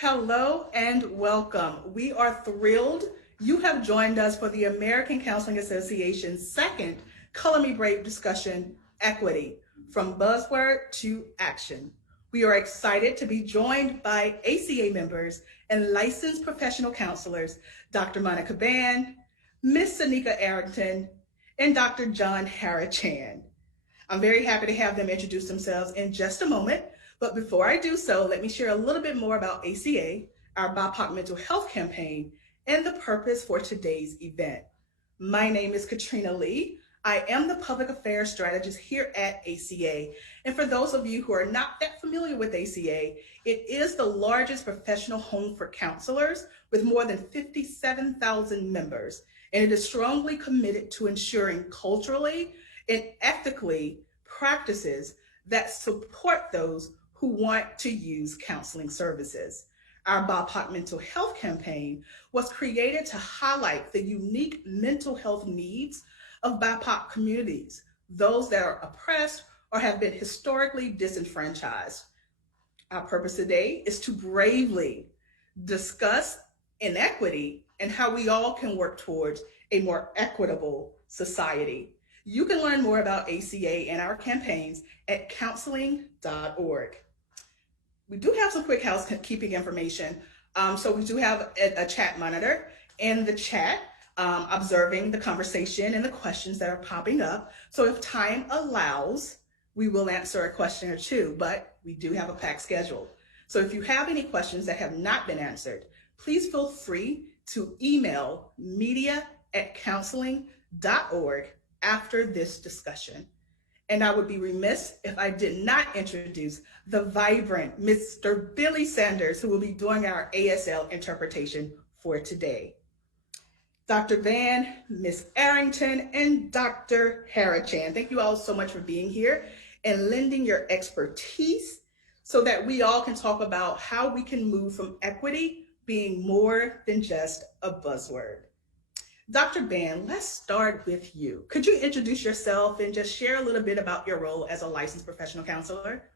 Hello and welcome. We are thrilled you have joined us for the American Counseling Association's second Color Me Brave discussion, Equity, from Buzzword to Action. We are excited to be joined by ACA members and licensed professional counselors, Dr. Monica Band, Ms. Sanika Arrington, and Dr. John Harachan. I'm very happy to have them introduce themselves in just a moment. But before I do so, let me share a little bit more about ACA, our BIPOC mental health campaign, and the purpose for today's event. My name is Katrina Lee. I am the public affairs strategist here at ACA. And for those of you who are not that familiar with ACA, it is the largest professional home for counselors with more than 57,000 members. And it is strongly committed to ensuring culturally and ethically practices that support those who want to use counseling services. Our BIPOC mental health campaign was created to highlight the unique mental health needs of BIPOC communities, those that are oppressed or have been historically disenfranchised. Our purpose today is to bravely discuss inequity and how we all can work towards a more equitable society. You can learn more about ACA and our campaigns at counseling.org. We do have some quick housekeeping information. So we do have a chat monitor in the chat, observing the conversation and the questions that are popping up. So if time allows, we will answer a question or two, but we do have a packed schedule. So if you have any questions that have not been answered, please feel free to email media@counseling.org after this discussion. And I would be remiss if I did not introduce the vibrant Mr. Billy Sanders, who will be doing our ASL interpretation for today. Dr. Van, Ms. Arrington, and Dr. Harachan, thank you all so much for being here and lending your expertise so that we all can talk about how we can move from equity being more than just a buzzword. Dr. Ban, let's start with you. Could you introduce yourself and just share a little bit about your role as a licensed professional counselor?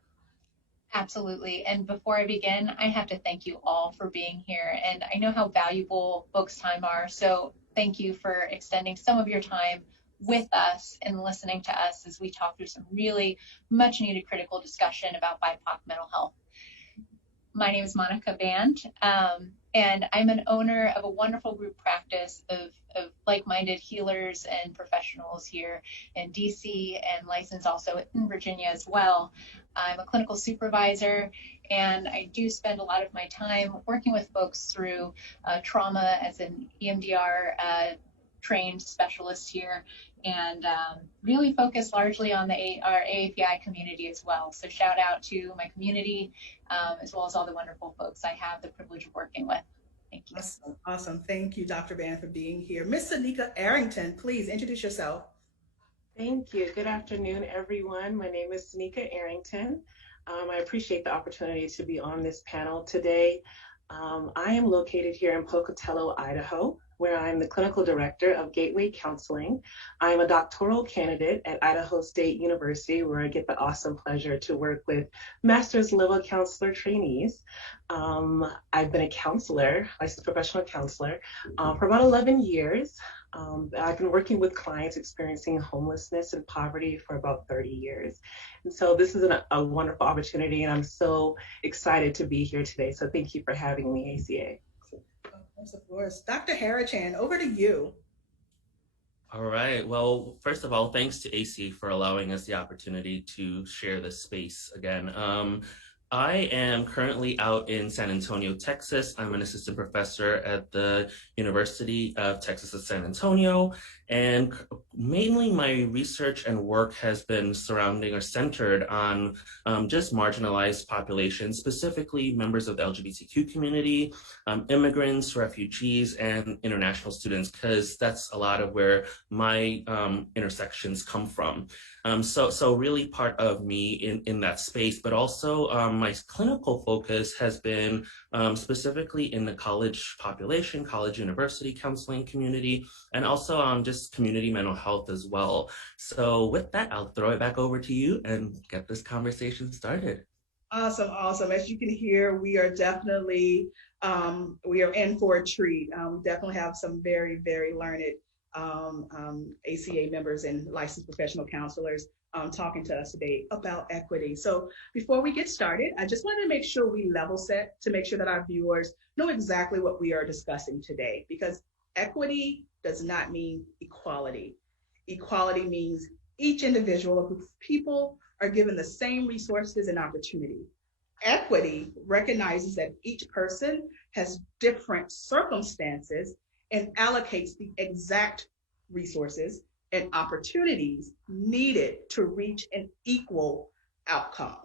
Absolutely. And before I begin, I have to thank you all for being here. And I know how valuable folks' time are. So thank you for extending some of your time with us and listening to us as we talk through some really much needed critical discussion about BIPOC mental health. My name is Monica Band, and I'm an owner of a wonderful group practice of like-minded healers and professionals here in DC and licensed also in Virginia as well. I'm a clinical supervisor, and I do spend a lot of my time working with folks through trauma as an EMDR trained specialist here, and really focus largely on our AAPI community as well. So shout out to my community, as well as all the wonderful folks I have the privilege of working with. Thank you. Awesome. Thank you, Dr. Ban, for being here. Ms. Sanika Arrington, please introduce yourself. Thank you. Good afternoon, everyone. My name is Sanika Arrington. I appreciate the opportunity to be on this panel today. I am located here in Pocatello, Idaho, where I'm the clinical director of Gateway Counseling. I'm a doctoral candidate at Idaho State University, where I get the awesome pleasure to work with master's level counselor trainees. I've been a counselor, licensed professional counselor, for about 11 years. I've been working with clients experiencing homelessness and poverty for about 30 years. And so this is a wonderful opportunity, and I'm so excited to be here today. So thank you for having me, ACA. Of course. Dr. Harachan, over to you. All right. Well, first of all, thanks to ACA for allowing us the opportunity to share this space again. I am currently out in San Antonio, Texas. I'm an assistant professor at the University of Texas at San Antonio, and mainly my research and work has been surrounding or centered on just marginalized populations, specifically members of the LGBTQ community, immigrants, refugees, and international students, because that's a lot of where my intersections come from. So really part of me in that space, but also my clinical focus has been specifically in the college population, college university counseling community, and also just community mental health as well. So with that, I'll throw it back over to you and get this conversation started. Awesome, awesome. As you can hear, we are definitely we are in for a treat. We definitely have some very, very learned ACA members and licensed professional counselors talking to us today about equity. So before we get started, I just wanted to make sure we level set to make sure that our viewers know exactly what we are discussing today, because equity does not mean equality. Equality means each individual or group of people are given the same resources and opportunity. Equity recognizes that each person has different circumstances and allocates the exact resources and opportunities needed to reach an equal outcome.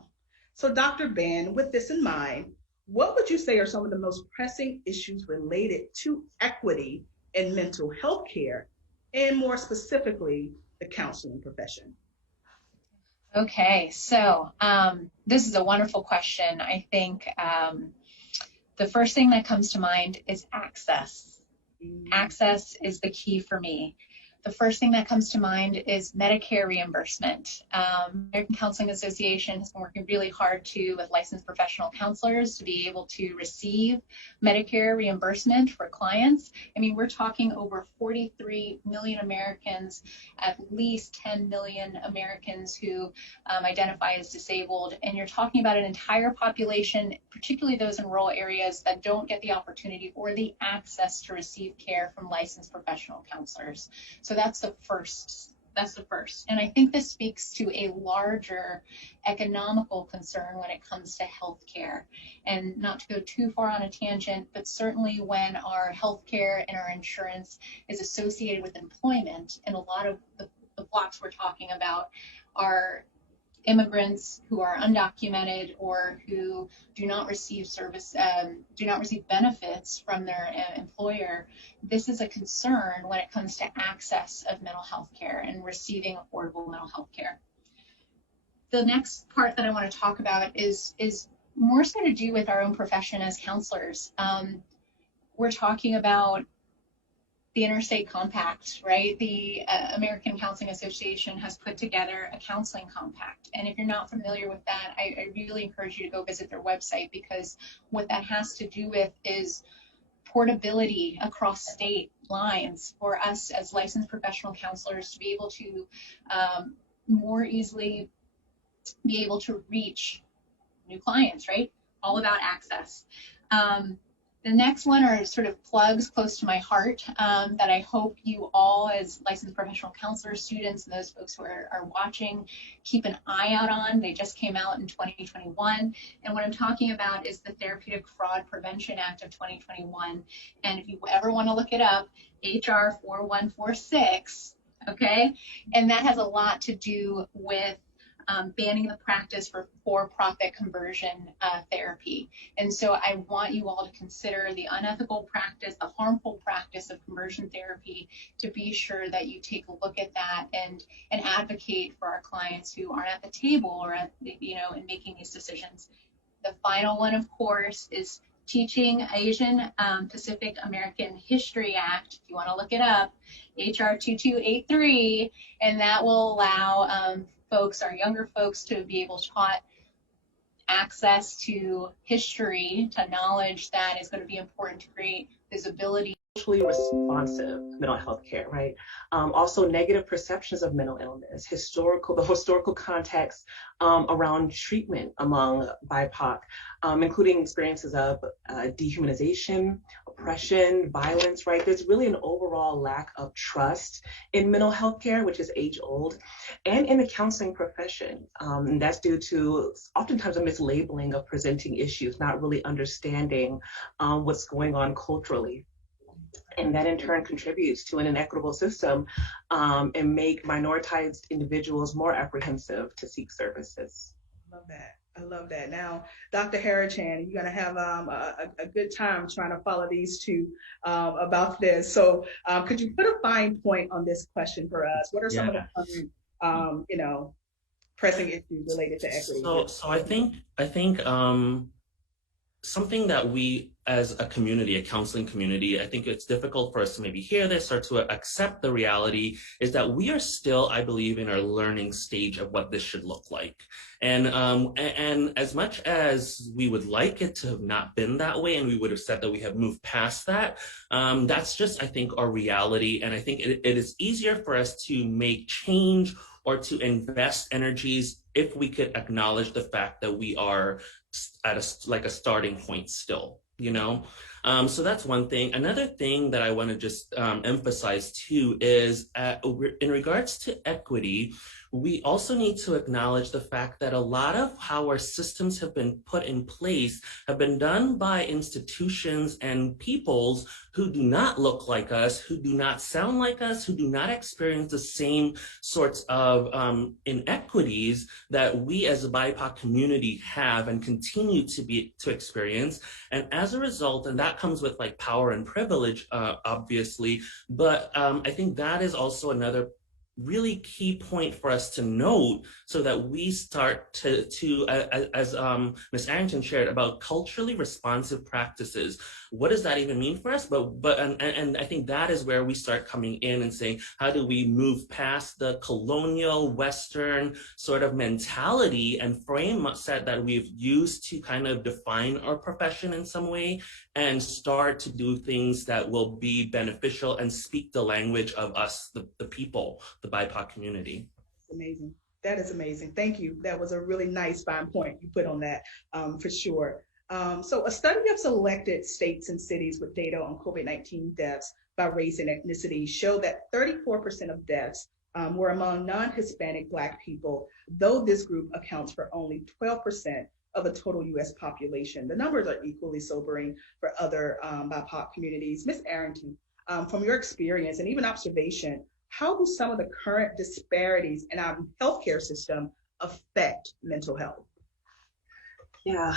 So, Dr. Ben, with this in mind, what would you say are some of the most pressing issues related to equity in mental health care, and more specifically, the counseling profession? Okay, so this is a wonderful question. I think the first thing that comes to mind is access. Access is the key for me. The first thing that comes to mind is Medicare reimbursement. American Counseling Association has been working really hard with licensed professional counselors to be able to receive Medicare reimbursement for clients. I mean, we're talking over 43 million Americans, at least 10 million Americans who identify as disabled, and you're talking about an entire population, particularly those in rural areas, that don't get the opportunity or the access to receive care from licensed professional counselors. So that's the first. And I think this speaks to a larger economical concern when it comes to healthcare. And not to go too far on a tangent, but certainly when our healthcare and our insurance is associated with employment, and a lot of the blocks we're talking about are immigrants who are undocumented or who do not receive benefits from their employer. This is a concern when it comes to access of mental health care and receiving affordable mental health care. The next part that I want to talk about is more so to do with our own profession as counselors. We're talking about the Interstate Compact, right? The American Counseling Association has put together a counseling compact. And if you're not familiar with that, I really encourage you to go visit their website, because what that has to do with is portability across state lines for us as licensed professional counselors to be able to more easily be able to reach new clients, right? All about access. The next one are sort of plugs close to my heart that I hope you all, as licensed professional counselors, students, and those folks who are watching, keep an eye out on. They just came out in 2021. And what I'm talking about is the Therapeutic Fraud Prevention Act of 2021. And if you ever want to look it up, HR 4146, okay? And that has a lot to do with banning the practice for-profit conversion therapy. And so I want you all to consider the unethical practice, the harmful practice of conversion therapy, to be sure that you take a look at that and advocate for our clients who aren't at the table or at in making these decisions. The final one, of course, is Teaching Asian Pacific American History Act. If you want to look it up, HR 2283, and that will allow our younger folks, to be able to taught access to history, to knowledge that is going to be important to create visibility. Socially responsive mental health care, right? Also negative perceptions of mental illness, the historical context around treatment among BIPOC, including experiences of dehumanization, oppression, violence, right? There's really an overall lack of trust in mental health care, which is age old, and in the counseling profession. And that's due to oftentimes a mislabeling of presenting issues, not really understanding what's going on culturally. And that in turn contributes to an inequitable system and make minoritized individuals more apprehensive to seek services. I love that. Now, Dr. Harrichan, you're going to have a good time trying to follow these two about this. So could you put a fine point on this question for us? What are some of the current, pressing issues related to equity? So I think something that we as a community, a counseling community, I think it's difficult for us to maybe hear this or to accept the reality is that we are still, I believe, in our learning stage of what this should look like. And as much as we would like it to have not been that way, and we would have said that we have moved past that, that's just, I think, our reality. And I think it is easier for us to make change or to invest energies if we could acknowledge the fact that we are at a starting point still, you know? So that's one thing. Another thing that I want to just emphasize too is in regards to equity, we also need to acknowledge the fact that a lot of how our systems have been put in place have been done by institutions and peoples who do not look like us, who do not sound like us, who do not experience the same sorts of inequities that we as a BIPOC community have and continue to experience. And as a result, and that comes with like power and privilege, obviously, but I think that is also another really key point for us to note so that we start to as Ms. Arrington shared about culturally responsive practices. What does that even mean for us? And I think that is where we start coming in and saying, how do we move past the colonial Western sort of mentality and frame set that we've used to kind of define our profession in some way and start to do things that will be beneficial and speak the language of us, the people, the BIPOC community. That's amazing. That is amazing. Thank you. That was a really nice fine point you put on that, for sure. So a study of selected states and cities with data on COVID-19 deaths by race and ethnicity showed that 34% of deaths were among non-Hispanic Black people, though this group accounts for only 12% of the total US population. The numbers are equally sobering for other BIPOC communities. Ms. Arrington, from your experience and even observation, how do some of the current disparities in our healthcare system affect mental health? Yeah,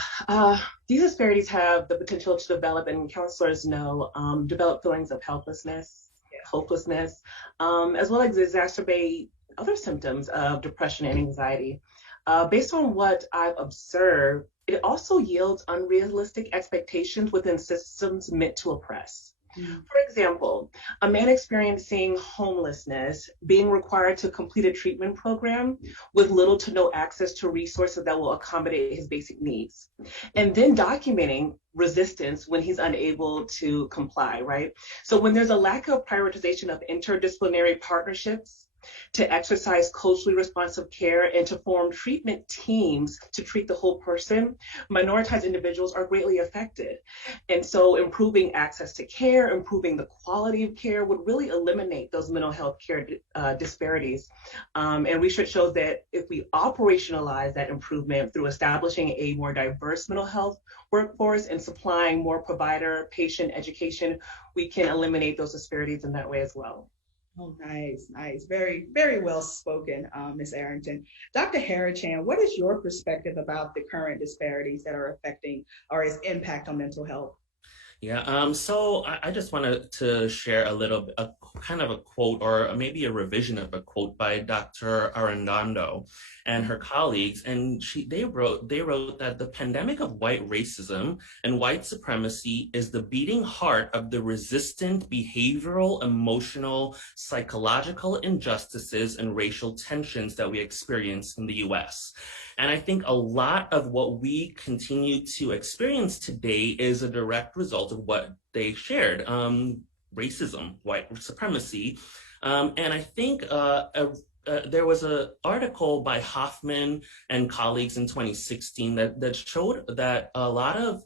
these disparities have the potential to develop, and counselors know, develop feelings of helplessness, hopelessness, as well as exacerbate other symptoms of depression and anxiety. Based on what I've observed, it also yields unrealistic expectations within systems meant to oppress. For example, a man experiencing homelessness being required to complete a treatment program with little to no access to resources that will accommodate his basic needs, and then documenting resistance when he's unable to comply, right? So when there's a lack of prioritization of interdisciplinary partnerships to exercise culturally responsive care and to form treatment teams to treat the whole person, minoritized individuals are greatly affected. And so improving access to care, improving the quality of care would really eliminate those mental health care disparities. And research shows that if we operationalize that improvement through establishing a more diverse mental health workforce and supplying more provider patient education, we can eliminate those disparities in that way as well. Oh, nice, nice. Very, very well spoken, Ms. Arrington. Dr. Harrichan, what is your perspective about the current disparities that are affecting or its impact on mental health? Yeah, so I just wanted to share a kind of a quote or maybe a revision of a quote by Dr. Arredondo and her colleagues. And they wrote that the pandemic of white racism and white supremacy is the beating heart of the resistant behavioral, emotional, psychological injustices and racial tensions that we experience in the US. And I think a lot of what we continue to experience today is a direct result of what they shared, racism, white supremacy. And I think there was an article by Hoffman and colleagues in 2016 that showed that a lot of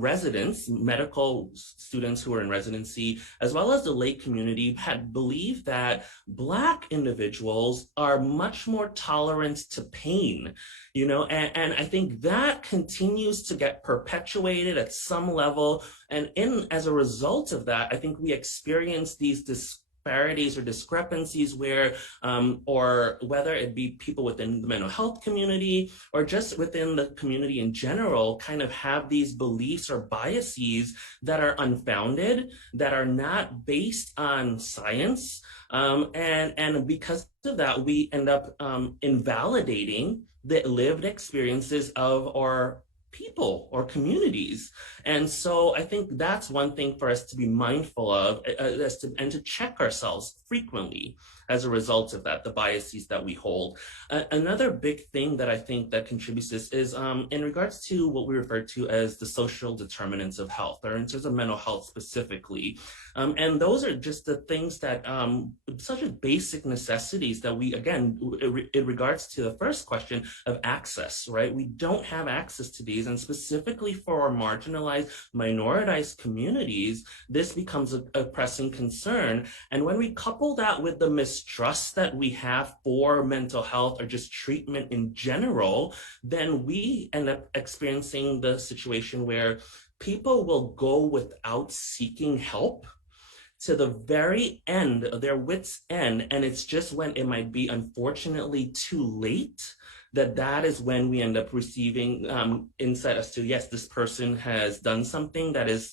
residents, medical students who were in residency, as well as the lay community, had believed that Black individuals are much more tolerant to pain, and I think that continues to get perpetuated at some level. And as a result of that, I think we experience these disparities or discrepancies where, or whether it be people within the mental health community or just within the community in general, kind of have these beliefs or biases that are unfounded, that are not based on science. And because of that, we end up invalidating the lived experiences of our people or communities. And so I think that's one thing for us to be mindful of, and to check ourselves frequently as a result of that, the biases that we hold. Another big thing that I think that contributes to this is in regards to what we refer to as the social determinants of health, or in terms of mental health specifically. And those are just the things that, such as basic necessities that we, again, in regards to the first question of access, right? We don't have access to these, and specifically for our marginalized, minoritized communities, this becomes a pressing concern. And when we couple that with the mistrust that we have for mental health or just treatment in general, then we end up experiencing the situation where people will go without seeking help to the very end of their wits' end. And it's just when it might be unfortunately too late that is when we end up receiving insight as to, yes, this person has done something that is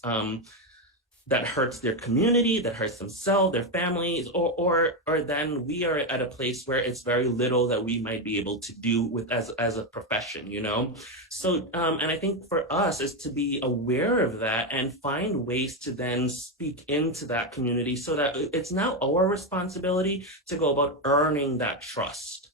that hurts their community, that hurts themselves, their families, or then we are at a place where it's very little that we might be able to do with as a profession, you know? So, and I think for us is to be aware of that and find ways to then speak into that community so that it's now our responsibility to go about earning that trust.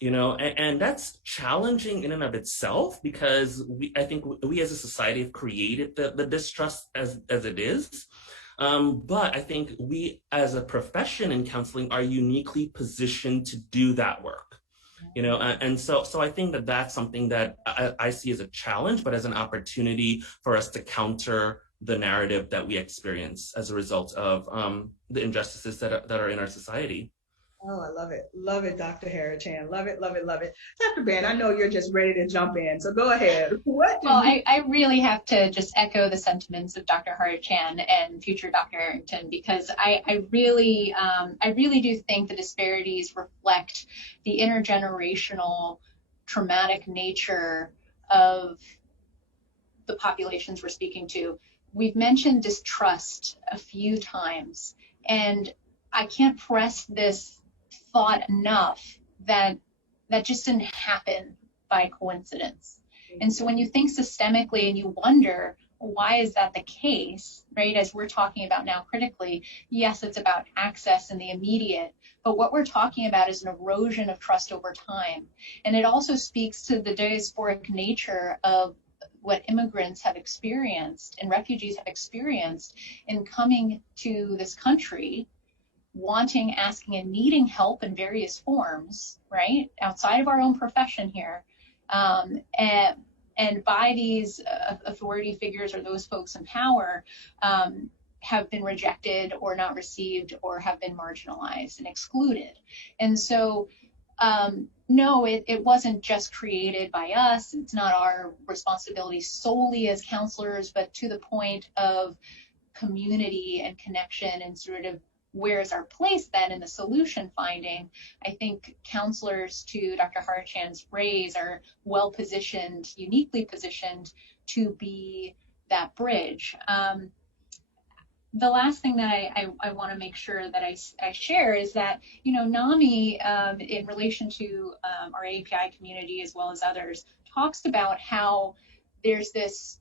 You know, and that's challenging in and of itself, because I think we as a society have created the distrust as it is. But I think we as a profession in counseling are uniquely positioned to do that work. You know, and so I think that that's something that I see as a challenge, but as an opportunity for us to counter the narrative that we experience as a result of the injustices that are in our society. Oh, I love it. Love it, Dr. Harrichan. Love it, love it, love it. Dr. Ben, I know you're just ready to jump in, so go ahead. I really have to just echo the sentiments of Dr. Harrichan and future Dr. Arrington, because I really do think the disparities reflect the intergenerational traumatic nature of the populations we're speaking to. We've mentioned distrust a few times, and I can't press this thought enough that just didn't happen by coincidence. And so when you think systemically and you wonder, why is that the case, right? As we're talking about now critically, yes, it's about access in the immediate, but what we're talking about is an erosion of trust over time. And it also speaks to the diasporic nature of what immigrants have experienced and refugees have experienced in coming to this country, wanting, asking, and needing help in various forms, right, outside of our own profession here, and by these authority figures or those folks in power, have been rejected or not received or have been marginalized and excluded. And so, no, it wasn't just created by us. It's not our responsibility solely as counselors, but to the point of community and connection and sort of where is our place then in the solution finding. I think counselors, to Dr. Harrichan's phrase, are well positioned, uniquely positioned to be that bridge. The last thing that I want to make sure that I share is that, you know, NAMI, in relation to our API community as well as others, talks about how there's this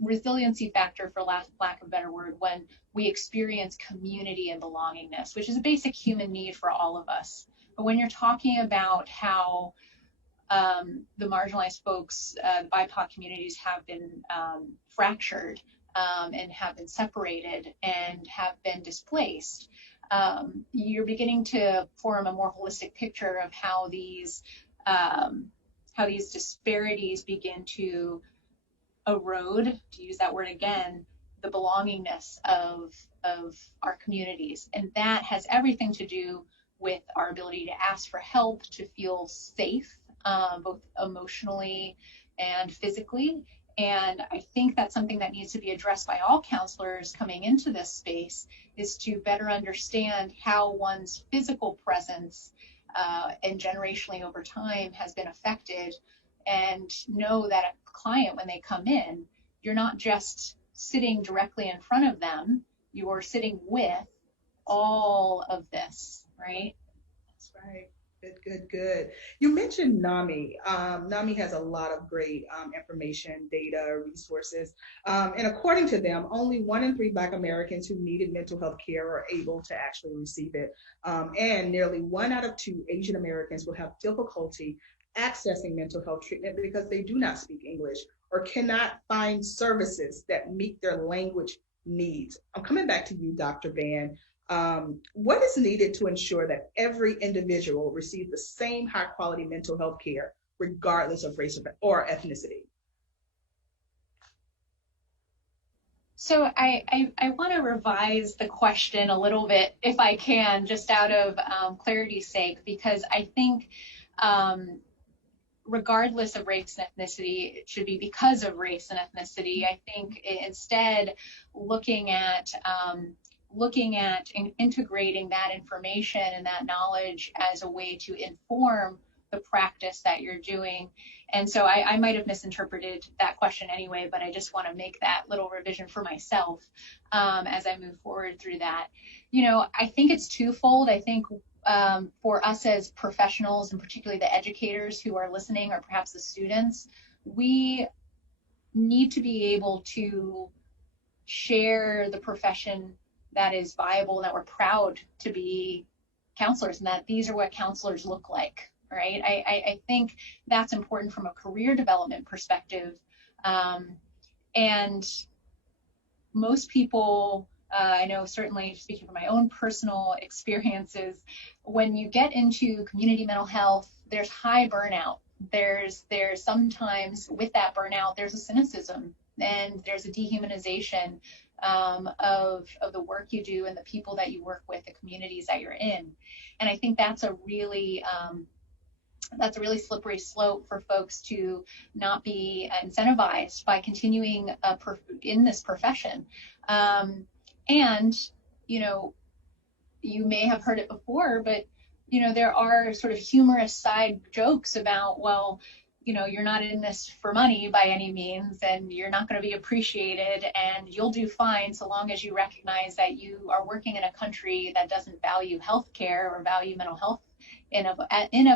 resiliency factor, for lack of a better word, when we experience community and belongingness, which is a basic human need for all of us. But when you're talking about how the marginalized folks, BIPOC communities have been fractured and have been separated and have been displaced, you're beginning to form a more holistic picture of how these disparities begin to erode, to use that word again, the belongingness of our communities. And that has everything to do with our ability to ask for help, to feel safe, both emotionally and physically. And I think that's something that needs to be addressed by all counselors coming into this space, is to better understand how one's physical presence and generationally over time has been affected, and know that a client, when they come in, you're not just sitting directly in front of them, you're sitting with all of this, right? That's right. Good, good, good. You mentioned NAMI. NAMI has a lot of great information, data, resources. And according to them, only 1 in 3 Black Americans who needed mental health care are able to actually receive it. And nearly 1 out of 2 Asian Americans will have difficulty accessing mental health treatment because they do not speak English or cannot find services that meet their language needs. I'm coming back to you, Dr. Ban. What is needed to ensure that every individual receives the same high quality mental health care, regardless of race or ethnicity? So I want to revise the question a little bit, if I can, just out of clarity's sake, because I think regardless of race and ethnicity, it should be because of race and ethnicity. I think instead looking at integrating that information and that knowledge as a way to inform the practice that you're doing. And so I might have misinterpreted that question anyway, but I just want to make that little revision for myself as I move forward through that. You know, I think it's twofold. I think for us as professionals, and particularly the educators who are listening, or perhaps the students, we need to be able to share the profession that is viable, that we're proud to be counselors, and that these are what counselors look like, right? I think that's important from a career development perspective. And most people, I know, certainly speaking from my own personal experiences, when you get into community mental health, there's high burnout. There's sometimes with that burnout, there's a cynicism and there's a dehumanization of the work you do and the people that you work with, the communities that you're in. And I think that's a really slippery slope for folks to not be incentivized by continuing in this profession. And, you know, you may have heard it before, but, you know, there are sort of humorous side jokes about, well, you know, you're not in this for money by any means, and you're not going to be appreciated, and you'll do fine so long as you recognize that you are working in a country that doesn't value healthcare or value mental health in of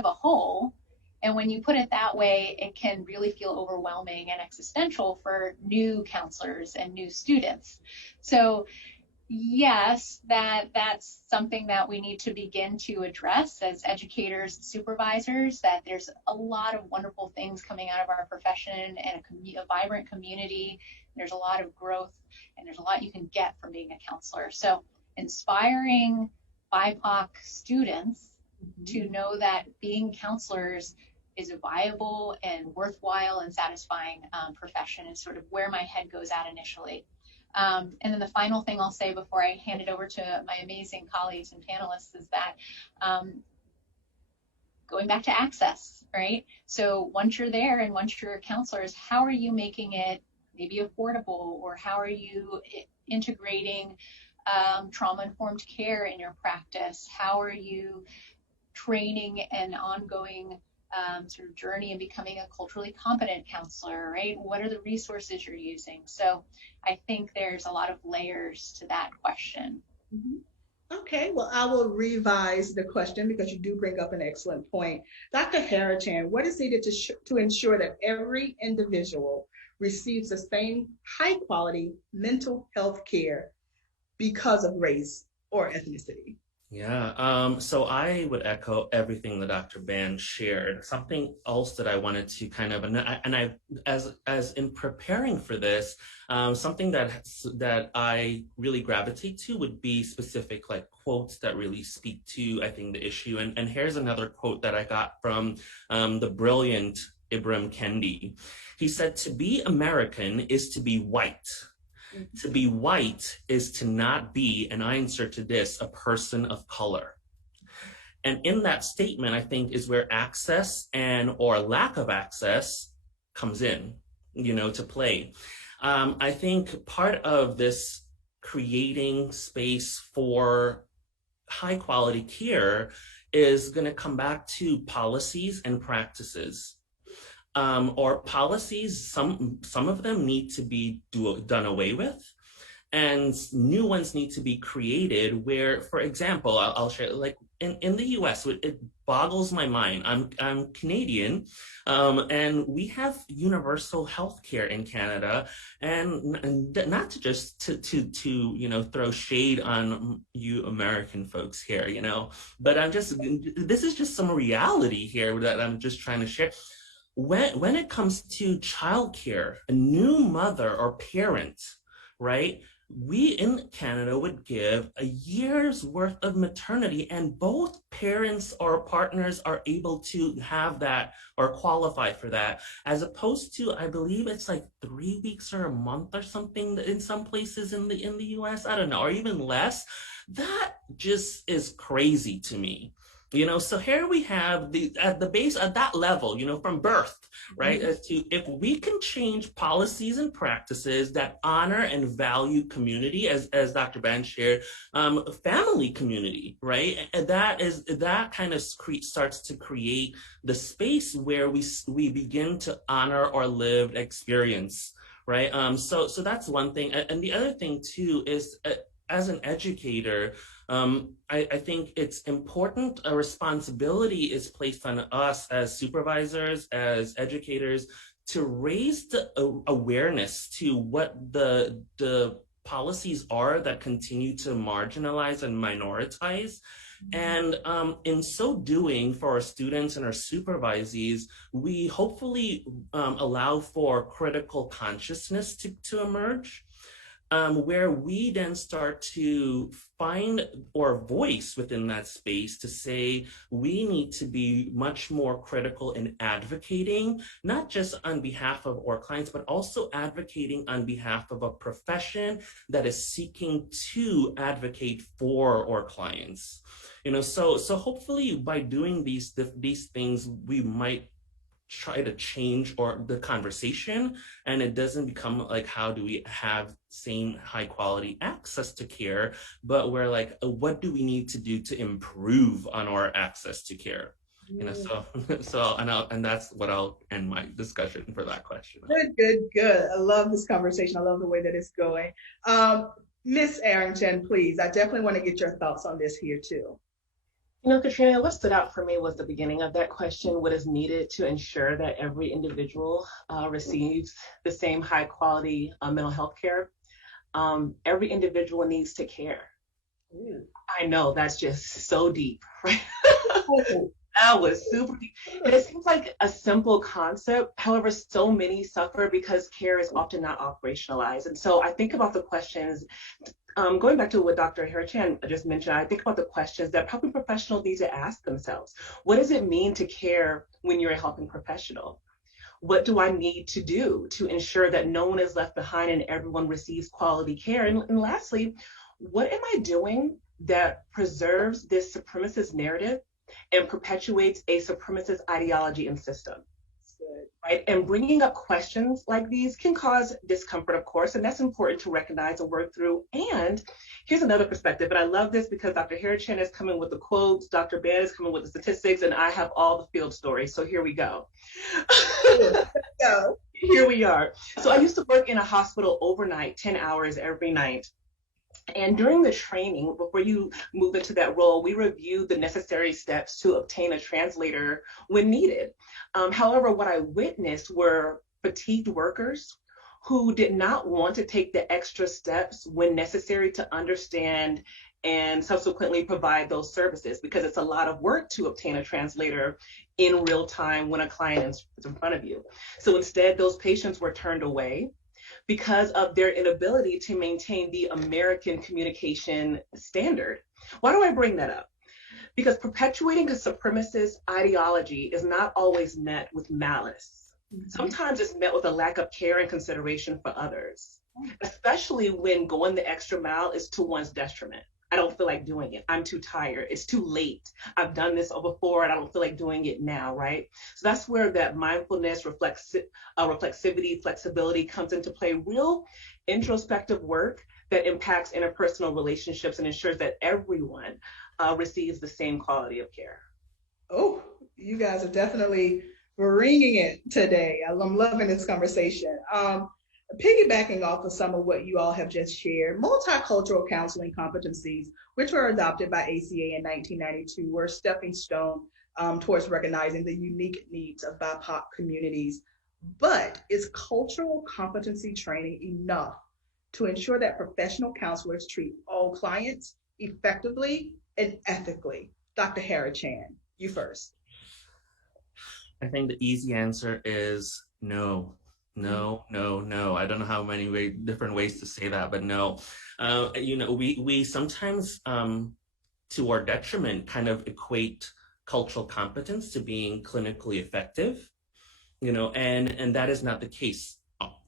a whole. And when you put it that way, it can really feel overwhelming and existential for new counselors and new students. So yes, that's something that we need to begin to address as educators and supervisors, that there's a lot of wonderful things coming out of our profession and a vibrant community. There's a lot of growth, and there's a lot you can get from being a counselor. So inspiring BIPOC students to know that being counselors is a viable and worthwhile and satisfying profession is sort of where my head goes at initially. And then the final thing I'll say before I hand it over to my amazing colleagues and panelists is that going back to access, right? So once you're there and once you're counselors, how are you making it maybe affordable, or how are you integrating trauma-informed care in your practice? How are you training an ongoing sort of journey in becoming a culturally competent counselor, right? What are the resources you're using? So I think there's a lot of layers to that question. Mm-hmm. Okay, well, I will revise the question because you do bring up an excellent point. Dr. Harrington, what is needed to ensure that every individual receives the same high quality mental health care because of race or ethnicity? Yeah, so I would echo everything that Dr. Ban shared. Something else that I wanted to kind of, and I as in preparing for this, something that I really gravitate to would be specific like quotes that really speak to, I think, the issue. And here's another quote that I got from the brilliant Ibram Kendi. He said, "To be American is to be white. To be white is to not be," and I inserted this, "a person of color." And in that statement, I think, is where access or lack of access comes in, to play. I think part of this creating space for high quality care is going to come back to policies and practices. Or policies, some of them need to be done away with. and new ones need to be created where, for example, I'll share, like in the US, it boggles my mind. I'm Canadian, and we have universal health care in Canada, and not to just to throw shade on you American folks here, but this is just some reality here that I'm just trying to share. When it comes to childcare, a new mother or parent, right? We in Canada would give a year's worth of maternity, and both parents or partners are able to have that or qualify for that, as opposed to, I believe it's like 3 weeks or a month or something in some places in the US. I don't know, or even less. That just is crazy to me. So here we have at the base at that level, from birth, right? As to if we can change policies and practices that honor and value community, as Dr. Ben shared, family community, right? And that kind of starts to create the space where we begin to honor our lived experience, right? So that's one thing, and the other thing too is, as an educator, I think it's important. A responsibility is placed on us as supervisors, as educators, to raise the awareness to what the policies are that continue to marginalize and minoritize. And in so doing, for our students and our supervisees, we hopefully allow for critical consciousness to emerge. Where we then start to find our voice within that space to say we need to be much more critical in advocating, not just on behalf of our clients, but also advocating on behalf of a profession that is seeking to advocate for our clients. So hopefully by doing these things, we might try to change or the conversation, and it doesn't become like, how do we have same high quality access to care, but we're like, what do we need to do to improve on our access to care? And that's what I'll end my discussion for that question. Good. I love this conversation. I love the way that it's going. Miss Arrington, please, I definitely want to get your thoughts on this here too. Katrina, what stood out for me was the beginning of that question: what is needed to ensure that every individual receives the same high quality mental health care? Every individual needs to care. Ooh. I know, that's just so deep, right? That was super deep. And it seems like a simple concept. However, so many suffer because care is often not operationalized. And so I think about the questions, going back to what Dr. Harichan just mentioned, I think about the questions that probably professionals need to ask themselves. What does it mean to care when you're a helping professional? What do I need to do to ensure that no one is left behind and everyone receives quality care? And lastly, what am I doing that preserves this supremacist narrative and perpetuates a supremacist ideology and system? Right? And bringing up questions like these can cause discomfort, of course, and that's important to recognize and work through. And here's another perspective, and I love this because Dr. Harichan is coming with the quotes, Dr. Ben is coming with the statistics, and I have all the field stories. So here we go. Here we are. So I used to work in a hospital overnight, 10 hours every night. And during the training, before you move into that role, we reviewed the necessary steps to obtain a translator when needed. However, what I witnessed were fatigued workers who did not want to take the extra steps when necessary to understand and subsequently provide those services, because it's a lot of work to obtain a translator in real time when a client is in front of you. So instead, those patients were turned away because of their inability to maintain the American communication standard. Why do I bring that up? Because perpetuating a supremacist ideology is not always met with malice. Mm-hmm. Sometimes it's met with a lack of care and consideration for others, especially when going the extra mile is to one's detriment. I don't feel like doing it. I'm too tired. It's too late. I've done this before and I don't feel like doing it now, right? So that's where that mindfulness, reflexivity, flexibility comes into play. Real introspective work that impacts interpersonal relationships and ensures that everyone receives the same quality of care. Oh, you guys are definitely bringing it today. I'm loving this conversation. Piggybacking off of some of what you all have just shared, multicultural counseling competencies, which were adopted by ACA in 1992, were a stepping stone towards recognizing the unique needs of BIPOC communities. But is cultural competency training enough to ensure that professional counselors treat all clients effectively and ethically? Dr. Harachan, you first. I think the easy answer is no. No, no, no. I don't know how many different ways to say that, but no. We sometimes, to our detriment, kind of equate cultural competence to being clinically effective, and that is not the case.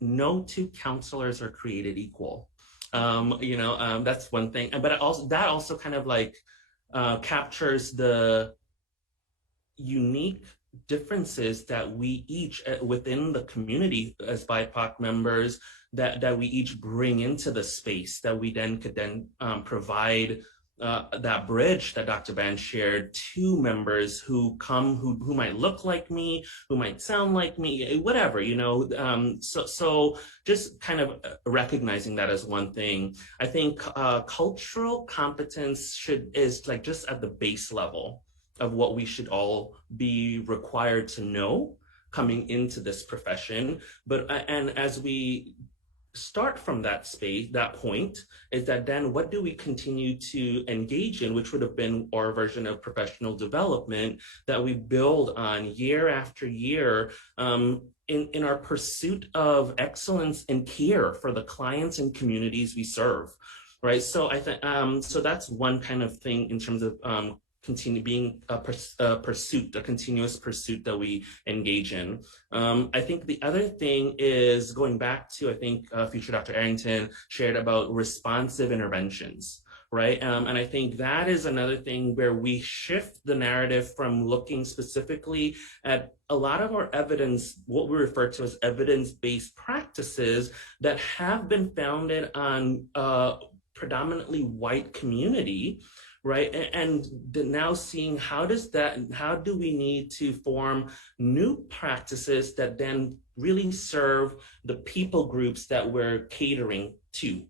No two counselors are created equal. That's one thing, but that also kind of like captures the unique differences that we each within the community as BIPOC members that we each bring into the space, that we then could provide that bridge that Dr. Ban shared to members who come, who might look like me, who might sound like me, whatever, so just kind of recognizing that as one thing. I think cultural competence is like just at the base level of what we should all be required to know coming into this profession. And as we start from that space, that point, is that then what do we continue to engage in, which would have been our version of professional development that we build on year after year in our pursuit of excellence and care for the clients and communities we serve, right? So I think, so that's one kind of thing in terms of continue being a pursuit, a continuous pursuit that we engage in. I think the other thing is going back to, I think future Dr. Arrington shared about responsive interventions, right? And I think that is another thing where we shift the narrative from looking specifically at a lot of our evidence, what we refer to as evidence-based practices that have been founded on predominantly white community, right? And now seeing how do we need to form new practices that then really serve the people groups that we're catering to,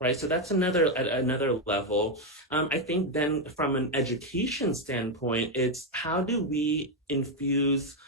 right? So that's another level. I think then from an education standpoint, it's how do we infuse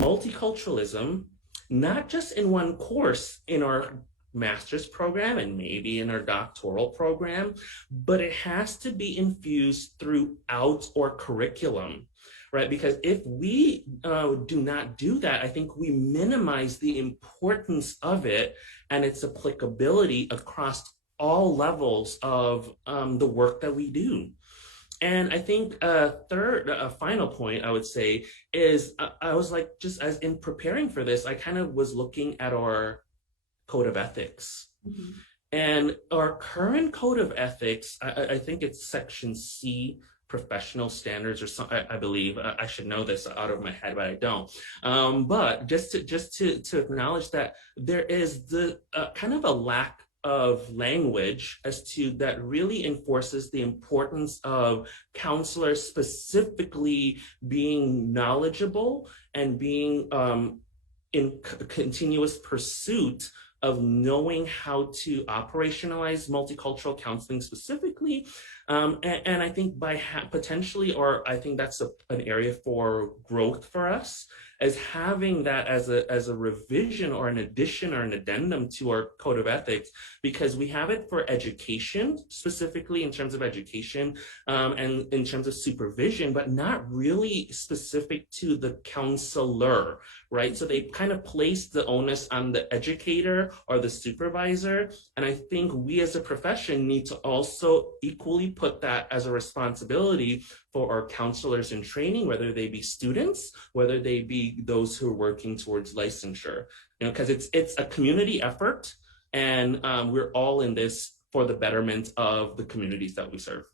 multiculturalism, not just in one course in our master's program and maybe in our doctoral program, but it has to be infused throughout our curriculum, right? Because if we do not do that, I think we minimize the importance of it and its applicability across all levels of the work that we do. And I think a final point I would say is I was like, just as in preparing for this, I kind of was looking at our code of ethics. Mm-hmm. And our current code of ethics, I think it's section C, professional standards or something, I believe. I should know this out of my head, but I don't. But just to acknowledge that there is the kind of a lack of language as to that really enforces the importance of counselors specifically being knowledgeable and being in continuous pursuit of knowing how to operationalize multicultural counseling specifically. And I think by potentially, or I think that's an area for growth for us, as having that as a revision or an addition or an addendum to our code of ethics, because we have it for education, specifically in terms of education and in terms of supervision, but not really specific to the counselor, right? So they kind of place the onus on the educator or the supervisor. And I think we as a profession need to also equally put that as a responsibility for our counselors in training, whether they be students, whether they be those who are working towards licensure, because it's a community effort, and we're all in this for the betterment of the communities that we serve.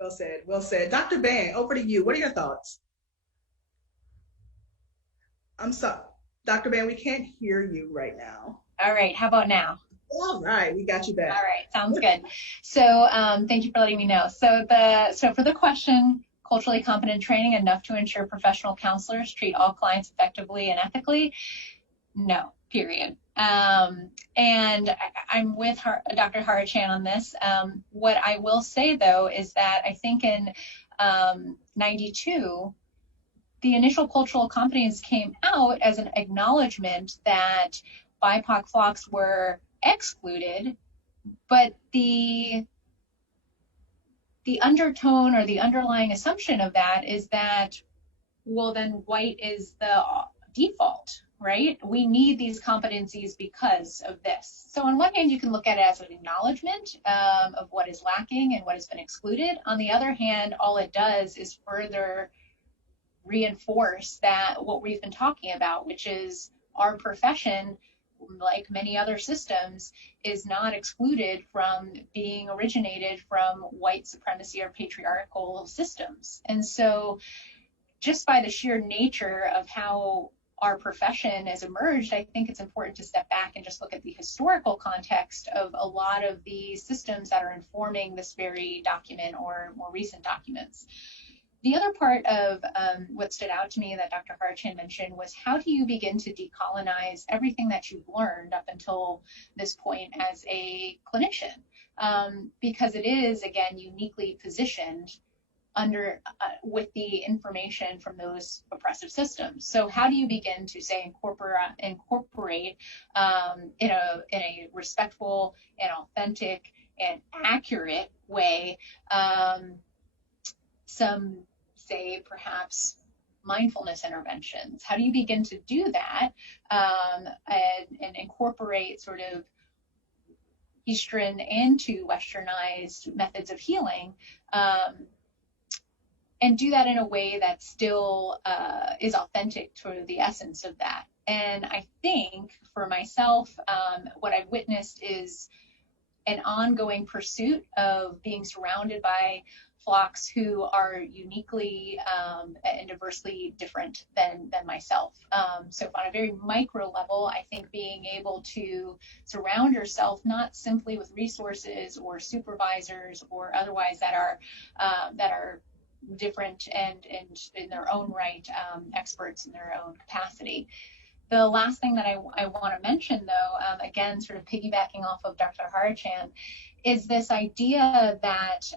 Well said, well said. Dr. Ban, over to you. What are your thoughts? I'm sorry, Dr. Ban, we can't hear you right now. All right, how about now? All right, we got you back. All right, sounds good. So thank you for letting me know. So for the question, culturally competent training enough to ensure professional counselors treat all clients effectively and ethically? No, period. And I'm with Dr. Harachan on this. What I will say, though, is that I think in 92, the initial cultural competence came out as an acknowledgement that BIPOC flocks were excluded, but the undertone or the underlying assumption of that is that, well, then white is the default, right? We need these competencies because of this. So on one hand, you can look at it as an acknowledgement of what is lacking and what has been excluded. On the other hand, all it does is further reinforce that what we've been talking about, which is our profession, like many other systems, is not excluded from being originated from white supremacy or patriarchal systems. And so just by the sheer nature of how our profession has emerged, I think it's important to step back and just look at the historical context of a lot of the systems that are informing this very document or more recent documents. The other part of what stood out to me that Dr. Harachan mentioned was, how do you begin to decolonize everything that you've learned up until this point as a clinician? Because it is, again, uniquely positioned under with the information from those oppressive systems. So how do you begin to say incorporate in a respectful and authentic and accurate way some, say, perhaps mindfulness interventions? How do you begin to do that and incorporate sort of Eastern into Westernized methods of healing, and do that in a way that still is authentic to the essence of that? And I think for myself, what I've witnessed is an ongoing pursuit of being surrounded by flocks who are uniquely and diversely different than myself. So on a very micro level, I think being able to surround yourself not simply with resources or supervisors or otherwise that are different and in their own right, experts in their own capacity. The last thing that I want to mention, though, again, sort of piggybacking off of Dr. Harachan, is this idea that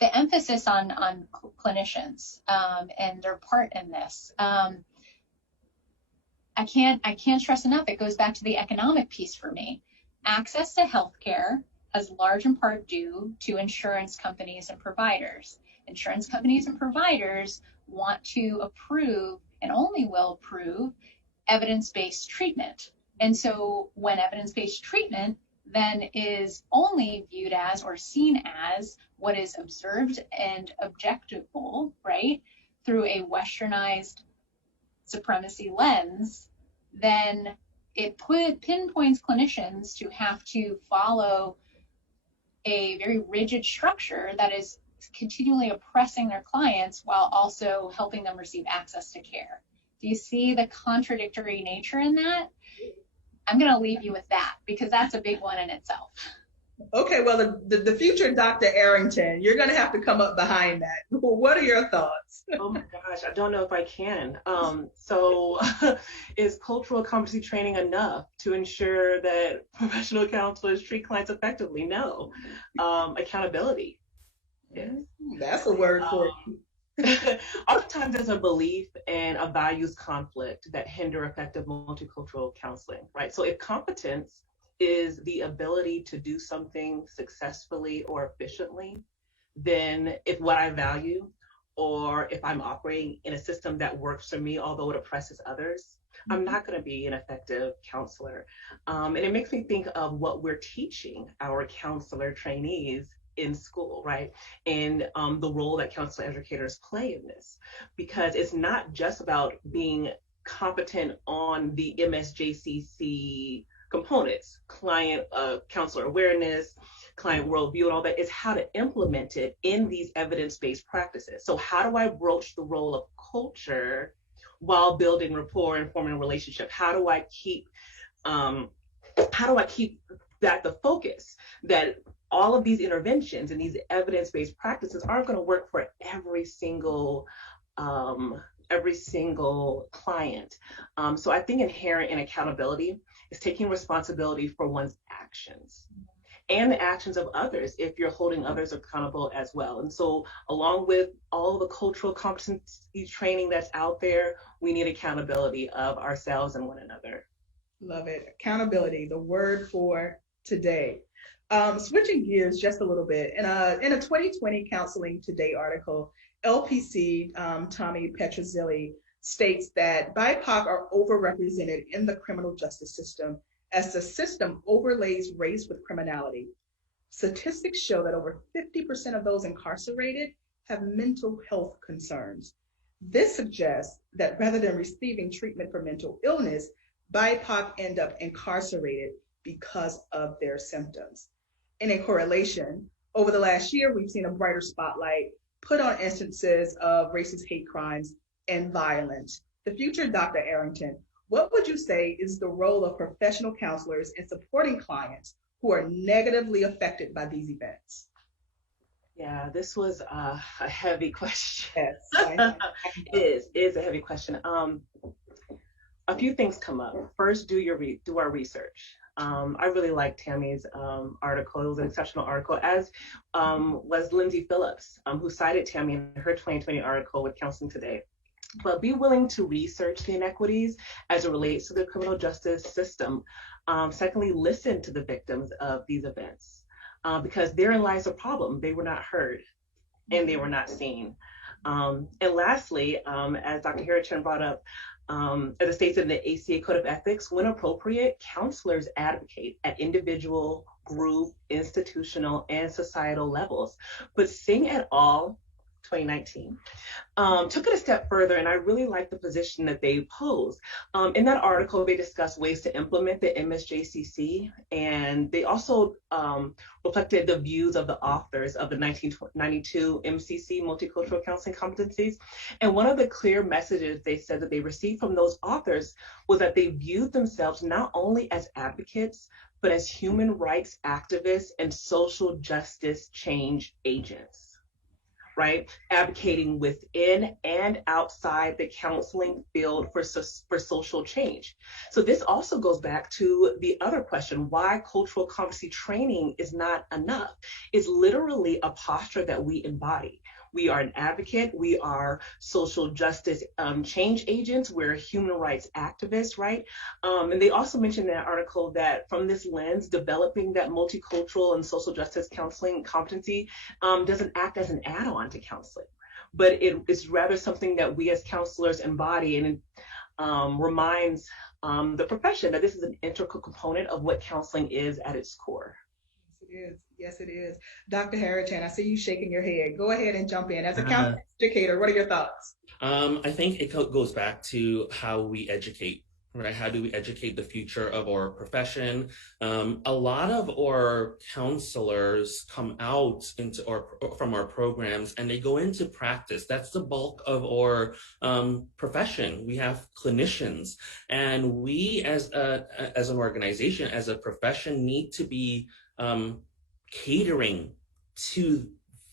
the emphasis on clinicians and their part in this. I can't stress enough. It goes back to the economic piece for me. Access to healthcare is large in part due to insurance companies and providers. Insurance companies and providers want to approve and only will approve evidence-based treatment. And so when evidence-based treatment then is only viewed as or seen as what is observed and objectable, right, through a westernized supremacy lens, then it pinpoints clinicians to have to follow a very rigid structure that is continually oppressing their clients while also helping them receive access to care. Do you see the contradictory nature in that? I'm going to leave you with that because that's a big one in itself. Okay, well, the future Dr. Arrington, you're going to have to come up behind that. What are your thoughts? Oh my gosh, I don't know if I can. So is cultural competency training enough to ensure that professional counselors treat clients effectively? No. Accountability. Yes. That's a word for you. Oftentimes there's a belief and a values conflict that hinder effective multicultural counseling, right? So if competence is the ability to do something successfully or efficiently, then if what I value or if I'm operating in a system that works for me, although it oppresses others, I'm not going to be an effective counselor. And it makes me think of what we're teaching our counselor trainees in school, right? And the role that counselor educators play in this, because it's not just about being competent on the MSJCC components, client counselor awareness, client worldview, and all that. Is how to implement it in these evidence-based practices. So how do I broach the role of culture while building rapport and forming a relationship? How do I keep that the focus, that all of these interventions and these evidence-based practices aren't going to work for every single every single client. So I think inherent in accountability is taking responsibility for one's actions and the actions of others if you're holding others accountable as well. And so along with all the cultural competency training that's out there, we need accountability of ourselves and one another. Love it. Accountability, the word for today. Switching gears just a little bit, in a 2020 Counseling Today article, LPC Tommy Petrozelli states that BIPOC are overrepresented in the criminal justice system as the system overlays race with criminality. Statistics show that over 50% of those incarcerated have mental health concerns. This suggests that rather than receiving treatment for mental illness, BIPOC end up incarcerated because of their symptoms. And in correlation, over the last year, we've seen a brighter spotlight put on instances of racist hate crimes and violence. The future Dr. Arrington, what would you say is the role of professional counselors in supporting clients who are negatively affected by these events? Yeah, this was a heavy question. Yes, It is a heavy question. A few things come up. First, do our research. I really liked Tammy's article. It was an exceptional article, as was Lindsay Phillips, who cited Tammy in her 2020 article with Counseling Today. But be willing to research the inequities as it relates to the criminal justice system. Secondly, listen to the victims of these events, because therein lies a problem. They were not heard and they were not seen. And lastly, as Dr. Harrington brought up, as it states in the ACA Code of Ethics, when appropriate, counselors advocate at individual, group, institutional, and societal levels. But Sing et al. 2019 took it a step further, and I really like the position that they posed. In that article, they discussed ways to implement the MSJCC, and they also reflected the views of the authors of the 1992 MCC, Multicultural Counseling Competencies. And one of the clear messages they said that they received from those authors was that they viewed themselves not only as advocates, but as human rights activists and social justice change agents. Right? Advocating within and outside the counseling field for social change. So this also goes back to the other question, why cultural competency training is not enough. It's literally a posture that we embody. We are an advocate, we are social justice change agents, we're human rights activists, right? And they also mentioned in that article that from this lens, developing that multicultural and social justice counseling competency doesn't act as an add-on to counseling, but it is rather something that we as counselors embody, and it reminds the profession that this is an integral component of what counseling is at its core. Yes, it is. Dr. Harrington, I see you shaking your head. Go ahead and jump in. As a counseling educator, what are your thoughts? I think it goes back to how we educate, right? How do we educate the future of our profession? A lot of our counselors come out from our programs and they go into practice. That's the bulk of our profession. We have clinicians, and we as an organization, as a profession, need to be catering to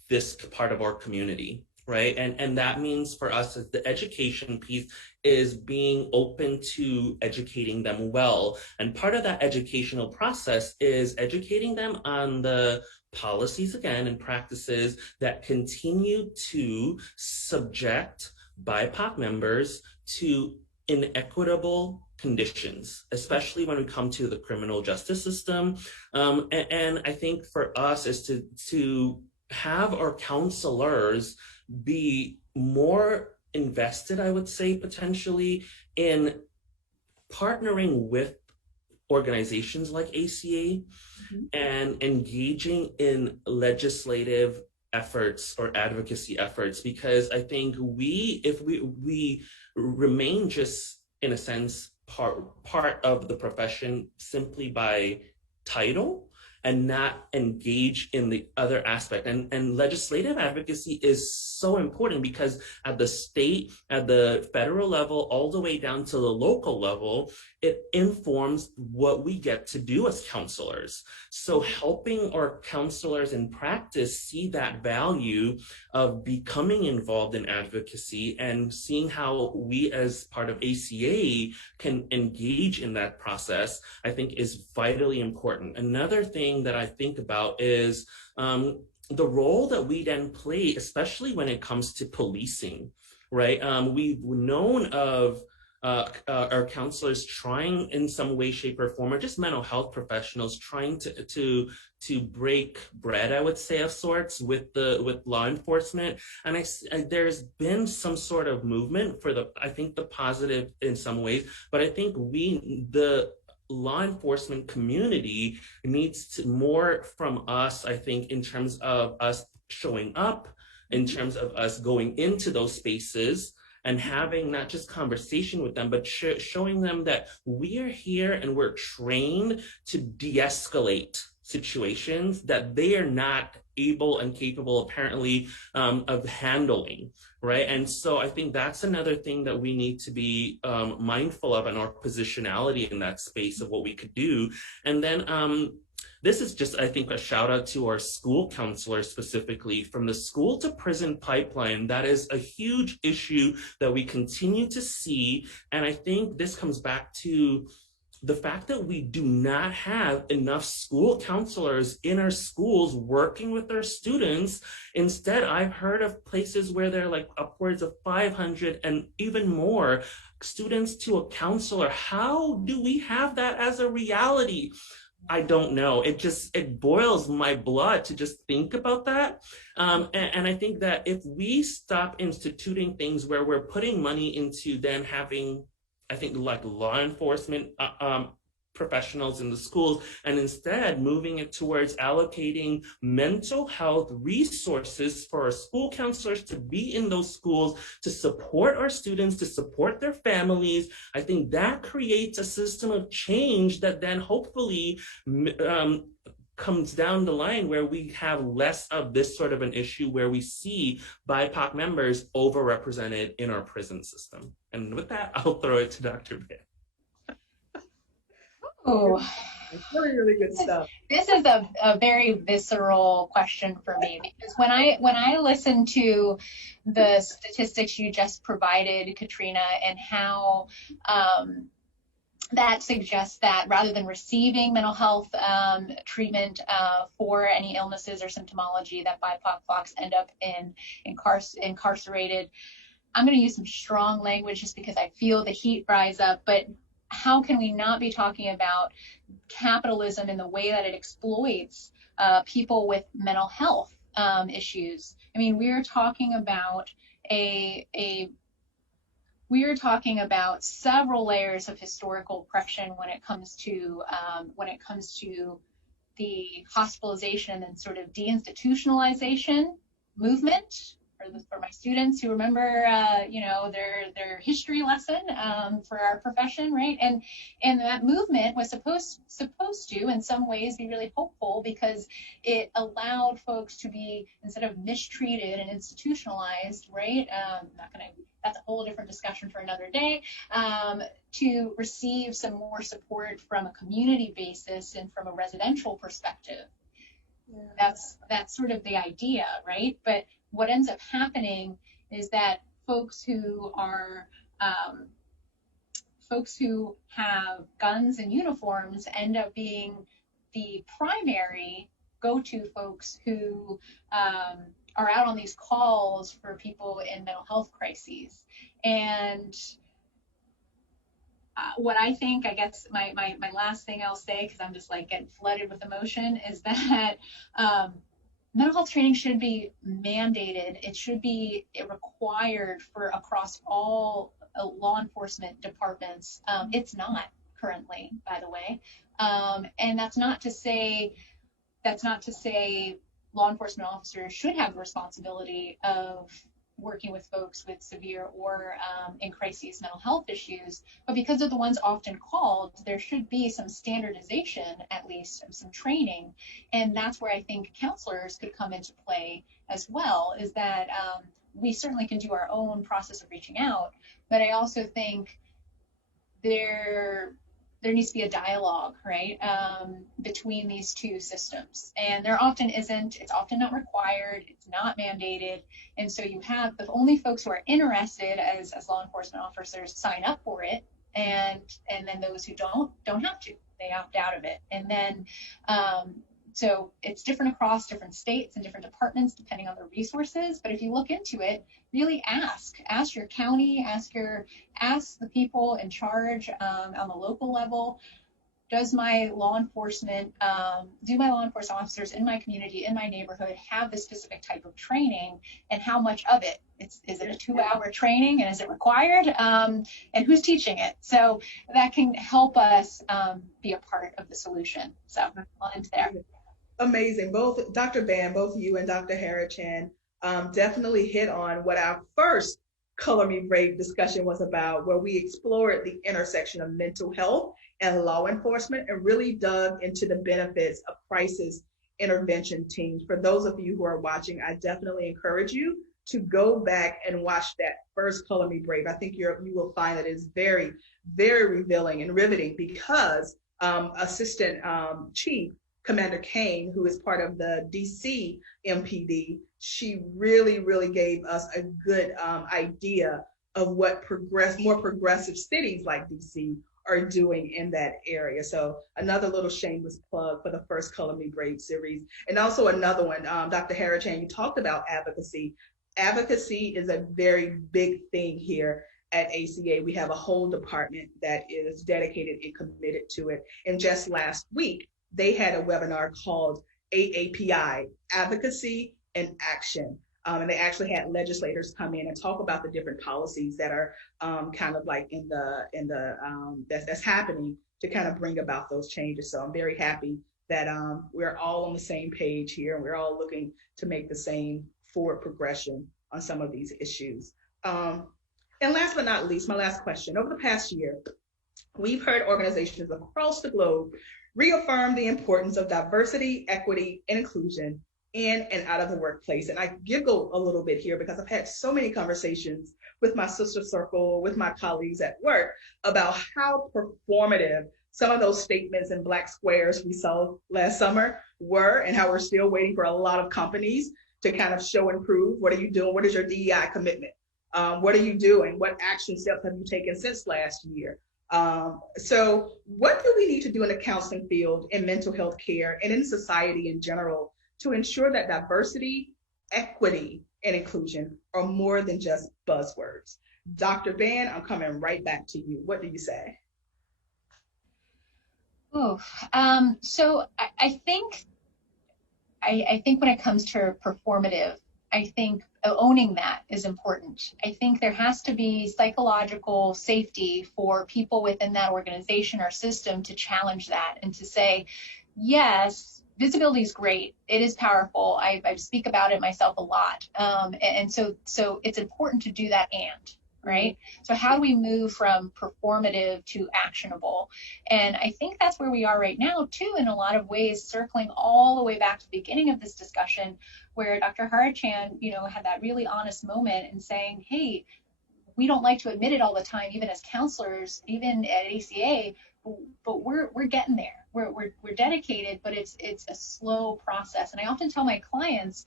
this part of our community, right? And that means for us, the education piece is being open to educating them well. And part of that educational process is educating them on the policies, again, and practices that continue to subject BIPOC members to inequitable conditions, especially when we come to the criminal justice system. And I think for us is to have our counselors be more invested, I would say, potentially in partnering with organizations like ACA and engaging in legislative efforts or advocacy efforts, because I think if we remain just, in a sense, part of the profession simply by title and not engage in the other aspect. And legislative advocacy is so important because at the state, at the federal level, all the way down to the local level, it informs what we get to do as counselors. So helping our counselors in practice see that value of becoming involved in advocacy and seeing how we as part of ACA can engage in that process, I think is vitally important. Another thing that I think about is the role that we then play, especially when it comes to policing, right? We've known of our counselors trying in some way, shape, or form, or just mental health professionals trying to break bread, I would say, of sorts with law enforcement. And there's been some sort of movement for I think the positive in some ways, but I think the law enforcement community needs more from us, I think, in terms of us showing up, in terms of us going into those spaces and having not just conversation with them, but showing them that we are here and we're trained to de-escalate situations that they are not able and capable, apparently, of handling, right? And so I think that's another thing that we need to be mindful of in our positionality in that space of what we could do. And then this is just, I think, a shout out to our school counselors specifically. From the school to prison pipeline, that is a huge issue that we continue to see. And I think this comes back to the fact that we do not have enough school counselors in our schools working with our students. Instead, I've heard of places where there are like upwards of 500 and even more students to a counselor. How do we have that as a reality? I don't know. It boils my blood to just think about that. And I think that if we stop instituting things where we're putting money into then having, I think, like law enforcement professionals in the schools, and instead moving it towards allocating mental health resources for our school counselors to be in those schools, to support our students, to support their families, I think that creates a system of change that then hopefully comes down the line where we have less of this sort of an issue where we see BIPOC members overrepresented in our prison system. And with that, I'll throw it to Dr. Beth. Oh, Really good stuff. This is a very visceral question for me, because when I listen to the statistics you just provided, Katrina, and how that suggests that rather than receiving mental health treatment for any illnesses or symptomology, that BIPOC folks end up incarcerated. I'm going to use some strong language just because I feel the heat rise up, but how can we not be talking about capitalism in the way that it exploits people with mental health issues? I mean, we're talking about several layers of historical oppression when it comes to the hospitalization and sort of deinstitutionalization movement. For my students who remember, their history lesson for our profession, right? And that movement was supposed to, in some ways, be really hopeful because it allowed folks to be, instead of mistreated and institutionalized, right? That's a whole different discussion for another day. To receive some more support from a community basis and from a residential perspective. Yeah. That's sort of the idea, right? But what ends up happening is that folks who have guns and uniforms end up being the primary go-to folks who are out on these calls for people in mental health crises. And what I think, I guess my last thing I'll say, because I'm just like getting flooded with emotion, is that mental health training should be mandated. It should be required for across all law enforcement departments. It's not currently, by the way. And that's not to say law enforcement officers should have the responsibility of working with folks with severe or in crises mental health issues, but because they're the ones often called, there should be some standardization, at least some training, and that's where I think counselors could come into play as well, is that we certainly can do our own process of reaching out, but I also think there needs to be a dialogue, right, between these two systems. And there often isn't. It's often not required. It's not mandated. And so you have the only folks who are interested as law enforcement officers sign up for it, and then those who don't have to. They opt out of it. And then so it's different across different states and different departments depending on the resources. But if you look into it, really ask your county, ask the people in charge on the local level. Does my law enforcement, do my law enforcement officers in my community, in my neighborhood, have this specific type of training, and how much of it? Is it a 2-hour training, and is it required? And who's teaching it? So that can help us be a part of the solution. So I'll end there. Amazing. Both Dr. Ban, both you and Dr. Harachan definitely hit on what our first Color Me Brave discussion was about, where we explored the intersection of mental health and law enforcement and really dug into the benefits of crisis intervention teams. For those of you who are watching, I definitely encourage you to go back and watch that first Color Me Brave. I think you will find that it's very, very revealing and riveting, because Assistant Chief Commander Kane, who is part of the DC MPD, she really, really gave us a good idea of what more progressive cities like DC are doing in that area. So another little shameless plug for the first Color Me Brave series. And also another one, Dr. Harachan, you talked about advocacy. Advocacy is a very big thing here at ACA. We have a whole department that is dedicated and committed to it. And just last week, they had a webinar called AAPI, Advocacy and Action. And they actually had legislators come in and talk about the different policies that are kind of like that's happening to kind of bring about those changes. So I'm very happy that we're all on the same page here, and we're all looking to make the same forward progression on some of these issues. And last but not least, my last question. Over the past year, we've heard organizations across the globe reaffirm the importance of diversity, equity, and inclusion in and out of the workplace. And I giggle a little bit here because I've had so many conversations with my sister circle, with my colleagues at work, about how performative some of those statements in black squares we saw last summer were, and how we're still waiting for a lot of companies to kind of show and prove. What are you doing? What is your DEI commitment? What are you doing? What action steps have you taken since last year? So what do we need to do in the counseling field, in mental health care, and in society in general to ensure that diversity, equity, and inclusion are more than just buzzwords? Dr. Ban, I'm coming right back to you. What do you say? So I think when it comes to performative, I think owning that is important. I think there has to be psychological safety for people within that organization or system to challenge that and to say, yes, visibility is great. It is powerful. I speak about it myself a lot. And so it's important to do that right? So how do we move from performative to actionable? And I think that's where we are right now, too, in a lot of ways, circling all the way back to the beginning of this discussion, where Dr. Harachan, had that really honest moment in saying, hey, we don't like to admit it all the time, even as counselors, even at ACA, but we're getting there. We're dedicated, but it's a slow process. And I often tell my clients,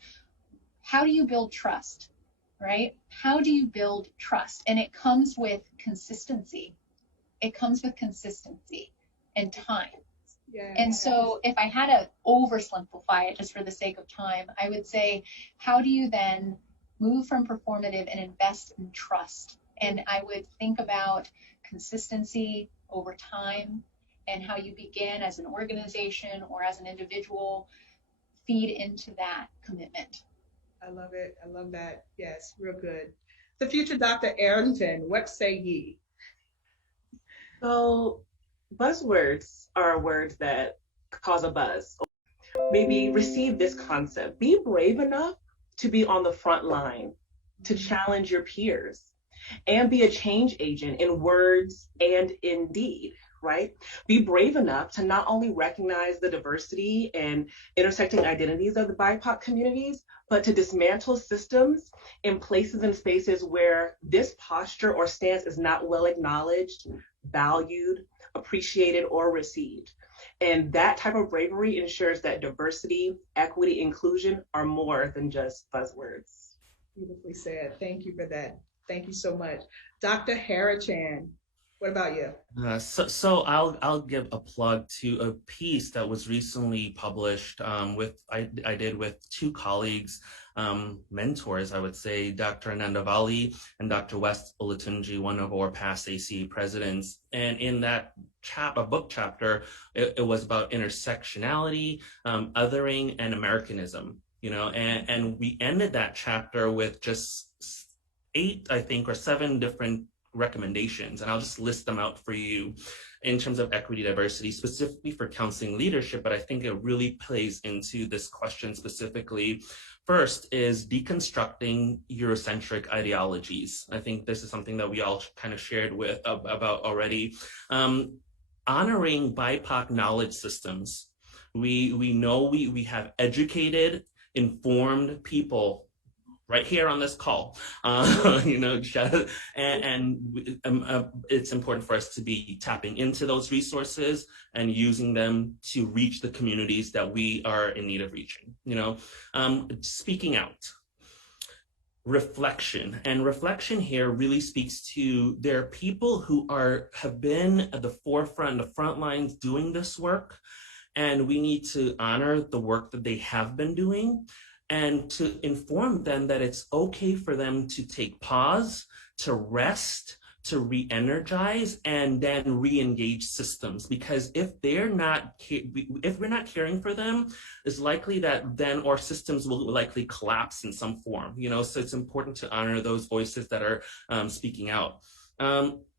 how do you build trust? Right? How do you build trust? And it comes with consistency. It comes with consistency and time. Yeah. And so if I had to oversimplify it just for the sake of time, I would say, how do you then move from performative and invest in trust? And I would think about consistency over time and how you begin as an organization or as an individual, feed into that commitment. I love it. I love that. Yes, real good. The future Dr. Arrington, what say ye? So buzzwords are words that cause a buzz. Maybe receive this concept. Be brave enough to be on the front line. to challenge your peers, and be a change agent in words and in deed, right? Be brave enough to not only recognize the diversity and intersecting identities of the BIPOC communities, but to dismantle systems in places and spaces where this posture or stance is not well acknowledged, valued, appreciated, or received. And that type of bravery ensures that diversity, equity, inclusion are more than just buzzwords. Beautifully said. Thank you for that. Thank you so much. Dr. Harachan, what about you? So I'll give a plug to a piece that was recently published I did with two colleagues, mentors, I would say, Dr. Ananda Vali and Dr. West Olatunji, one of our past ACA presidents. And in that book chapter, it was about intersectionality, othering, and Americanism. And we ended that chapter with just 8, I think, or 7 different recommendations, and I'll just list them out for you in terms of equity, diversity, specifically for counseling leadership, but I think it really plays into this question specifically. First is deconstructing Eurocentric ideologies. I think this is something that we all kind of shared about already. Honoring BIPOC knowledge systems. We know we have educated, informed people right here on this call, and it's important for us to be tapping into those resources and using them to reach the communities that we are in need of reaching. Speaking out. Reflection here really speaks to there are people who have been at the forefront, the front lines doing this work, and we need to honor the work that they have been doing, and to inform them that it's okay for them to take pause, to rest, to re-energize, and then re-engage systems. Because if we're not caring for them, it's likely that then our systems will likely collapse in some form. So it's important to honor those voices that are speaking out.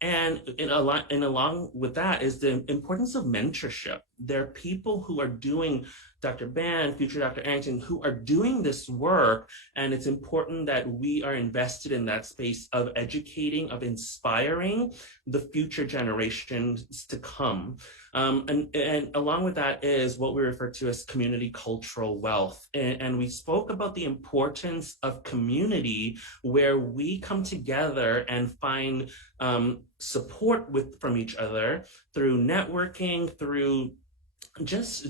And along with that is the importance of mentorship. There are people who are doing, Dr. Ban, future Dr. Arrington, who are doing this work, and it's important that we are invested in that space of educating, of inspiring the future generations to come. And along with that is what we refer to as community cultural wealth. And we spoke about the importance of community, where we come together and find support from each other through networking, through just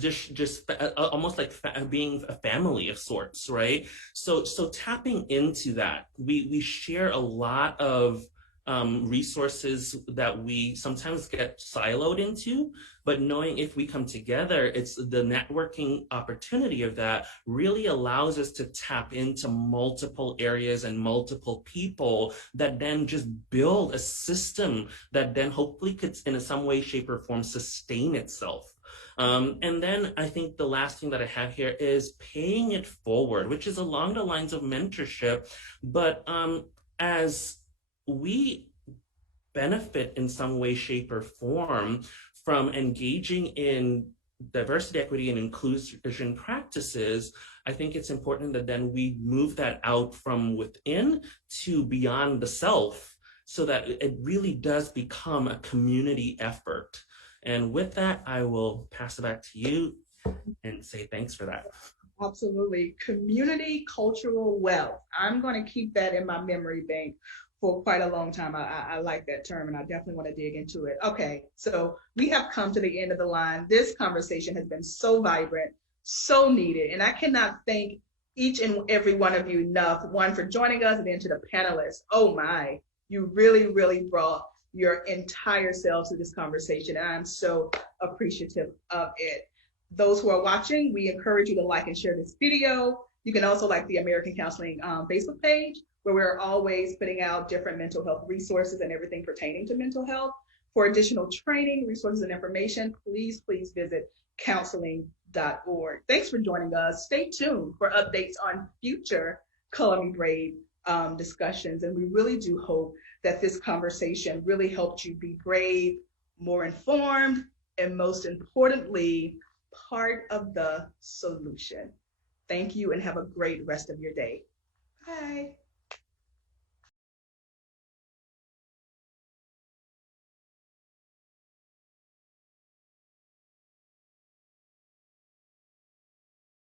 almost like being a family of sorts, right? So tapping into that, we share a lot of resources that we sometimes get siloed into, but knowing if we come together, it's the networking opportunity of that really allows us to tap into multiple areas and multiple people that then just build a system that then hopefully could in some way, shape, or form sustain itself. And then I think the last thing that I have here is paying it forward, which is along the lines of mentorship, but as we benefit in some way, shape, or form from engaging in diversity, equity, and inclusion practices, I think it's important that then we move that out from within to beyond the self, so that it really does become a community effort. And with that, I will pass it back to you and say thanks for that. Absolutely. Community cultural wealth. I'm going to keep that in my memory bank for quite a long time. I like that term, and I definitely want to dig into it. Okay, so we have come to the end of the line. This conversation has been so vibrant, so needed, and I cannot thank each and every one of you enough, one, for joining us, and then to the panelists. Oh my, you really, really brought your entire selves to this conversation, and I'm so appreciative of it. Those who are watching, we encourage you to like and share this video. You can also like the American Counseling Facebook page, where we're always putting out different mental health resources and everything pertaining to mental health. For additional training, resources, and information, please visit counseling.org. Thanks for joining us. Stay tuned for updates on future Color Me Brave discussions. And we really do hope that this conversation really helped you be brave, more informed, and most importantly, part of the solution. Thank you, and have a great rest of your day. Bye.